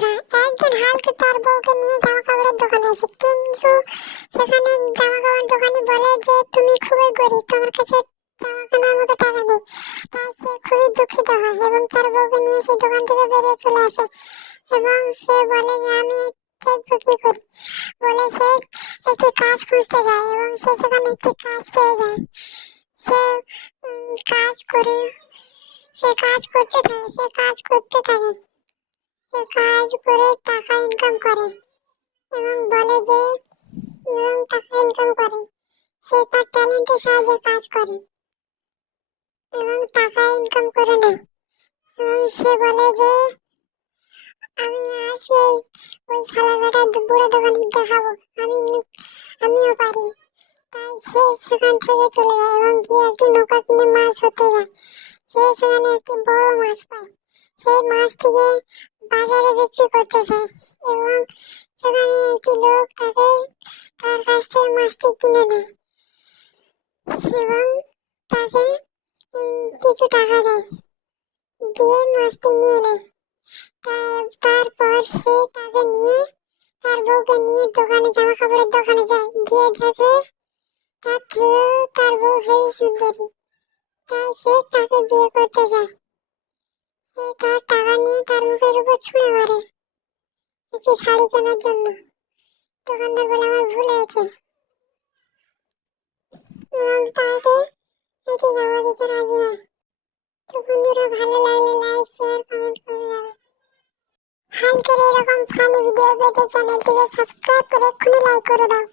বন্ধুরা, একদিন হাল্ক তার বউকে নিয়ে জামা কাপড়ের দোকানে আসে, কিন্তু সেখানে জামা কাপড় দোকানি বলে যে তুমি খুবই গরিব, তোমার কাছে জামা কেনার মতো টাকা নেই। তাই সে খুবই দুঃখিত হয় এবং তার বউকে নিয়ে সেই দোকান থেকে বেরিয়ে চলে আসে এবং সে বলে যে আমি দেখবো কি করি বলে সে একটি কাজ খুঁজতে যায় এবং সে সেখানে একটি কাজ পেয়ে যায়। সে কাজ করে সে কাজ করতে থাকে সে কাজ করতে থাকে সে কাজ করে টাকা ইনকাম করে এবং বলে যে এবং টাকা ইনকাম করে সে তার ট্যালেন্টের সাহায্যে কাজ করে এবং টাকা ইনকাম করে নেয় এবং সে বলে যে আমি আজ ওই শালা বেটা বুড়ো দোকানে দেখাবো আমিও পারি। তাই সে সেখান থেকে চলে যায় এবং গিয়ে একটি নৌকা কিনে মাছ ধরতে যায়। সে সেখানে একটি বড় মাছ পায়, সেই মাছটিকে বাজারে বিক্রি করতে চায় এবং সেখানে একটি লোক তার কাছ থেকে মাছটি কিনে নেয় এবং তাকে কিছু টাকা দেয়, দিয়ে মাছটি নিয়ে নেয়। তারপর সে তাকে নিয়ে তার বউকে নিয়ে দোকানে জামা কাপড়ের দোকানে যায়, গিয়ে দেখে তার থেকেও তার বউ হেবি সুন্দরী। তাই সে তাকে বিয়ে করতে যায়। সে তার টাকা নিয়ে তার মুখের উপর ছুঁড়ে মারে একটি শাড়ি কেনার জন্য। দোকানদার বলে আমার ভুল হয়েছে এবং তাকে একটি জামা দিতে রাজি হয়। তো বন্ধুরা, ভালো লাগলে লাইক শেয়ার কমেন্ট করে যাবে। হালকের এরকম ফানি ভিডিও পেতে চ্যানেলটিকে সাবস্ক্রাইব করে এক্ষুনি লাইক করে দাও।